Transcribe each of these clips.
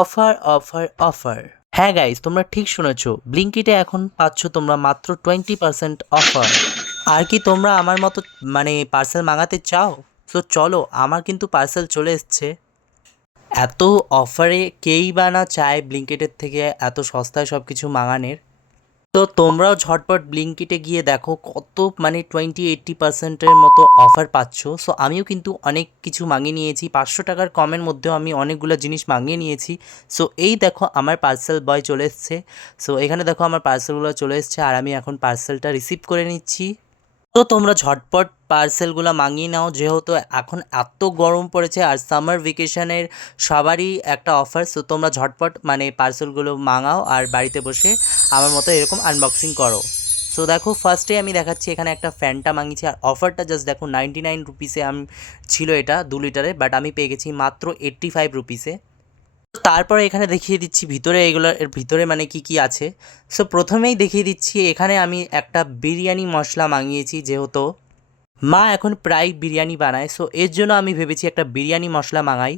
Offer, offer, offer. হ্যাঁ guys, তোমরা ঠিক শুনেছো। ব্লিঙ্কিটে এখন পাচ্ছ তোমরা মাত্র 20% অফার। আর কি তোমরা আমার মতো পার্সেল মাঙাতে চাও? তো চলো, আমার কিন্তু পার্সেল চলে এসছে। এত অফারে কেই বা না চায় ব্লিঙ্কিটের থেকে এত সস্তায় সব কিছু মাঙানের। তো তোমরাও ঝটপট ব্লিঙ্কিটে গিয়ে দেখো কত 20-80%-এর মতো অফার পাচ্ছ। সো আমিও কিন্তু অনেক কিছু মাঙিয়ে নিয়েছি, 500 টাকার কমের মধ্যেও আমি অনেকগুলো জিনিস মাঙিয়ে নিয়েছি। সো এই দেখো আমার পার্সেল বয় চলে এসছে। সো এখানে দেখো আমার পার্সেলগুলো চলে এসছে আর আমি এখন পার্সেলটা রিসিভ করে নিচ্ছি। তো তোমরা ঝটপট পার্সেলগুলো মাঙিয়ে নাও, যেহেতু এখন এত গরম পড়েছে আর সামার ভেকেশনের সবারই একটা অফার। সো তোমরা ঝটপট পার্সেলগুলো মাঙাও আর বাড়িতে বসে আমার মতো এরকম আনবক্সিং করো। সো দেখো, ফার্স্টে আমি দেখাচ্ছি এখানে একটা ফ্যানটা মাঙিয়েছি আর অফারটা জাস্ট দেখো 99 রুপিসে আমি ছিল, এটা 2 লিটারে, বাট আমি পেয়ে গেছি মাত্র 85 রুপিসে। তারপরে এখানে দেখিয়ে দিচ্ছি ভিতরে এর ভিতরে কি কি আছে। সো প্রথমেই দেখিয়ে দিচ্ছি এখানে আমি একটা বিরিয়ানি মশলা মাঙিয়েছি, যেহেতু মা এখন প্রায় বিরিয়ানি বানায়। সো এর জন্য আমি ভেবেছি একটা বিরিয়ানি মশলা মাঙাই।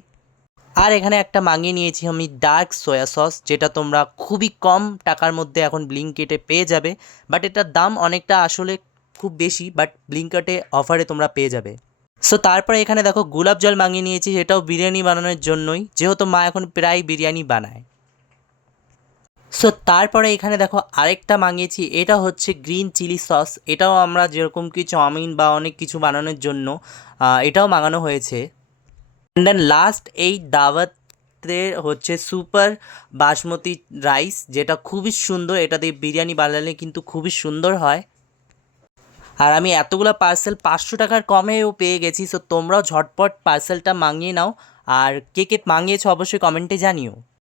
আর এখানে একটা মাঙিয়ে নিয়েছি আমি ডার্ক সয়া সস, যেটা তোমরা খুবই কম টাকার মধ্যে এখন ব্লিঙ্কিটে পেয়ে যাবে। বাট এটার দাম অনেকটা আসলে খুব বেশি, বাট ব্লিঙ্কিটে অফারে তোমরা পেয়ে যাবে। সো তারপরে এখানে দেখো গোলাপ জল মাঙিয়ে নিয়েছি, সেটাও বিরিয়ানি বানানোর জন্যই, যেহেতু মা এখন প্রায় বিরিয়ানি বানায়। সো তারপরে এখানে দেখো আরেকটা মাঙিয়েছি, এটা হচ্ছে গ্রিন চিলি সস। এটাও আমরা যেরকম কি চাউমিন বা অনেক কিছু বানানোর জন্য এটাও মাঙানো হয়েছে। অ্যান্ড দেন লাস্ট এই দাওয়াতের হচ্ছে সুপার বাসমতি রাইস, যেটা খুবই সুন্দর। এটা দিয়ে বিরিয়ানি বানালে কিন্তু খুবই সুন্দর হয়। আর আমি এতগুলো পার্সেল 500 টাকার কমেও পেয়ে গেছি। সো তোমরাও ঝটপট পার্সেলটা মাঙিয়ে নাও। আর কে কে মাঙিয়েছো অবশ্যই কমেন্টে জানিও।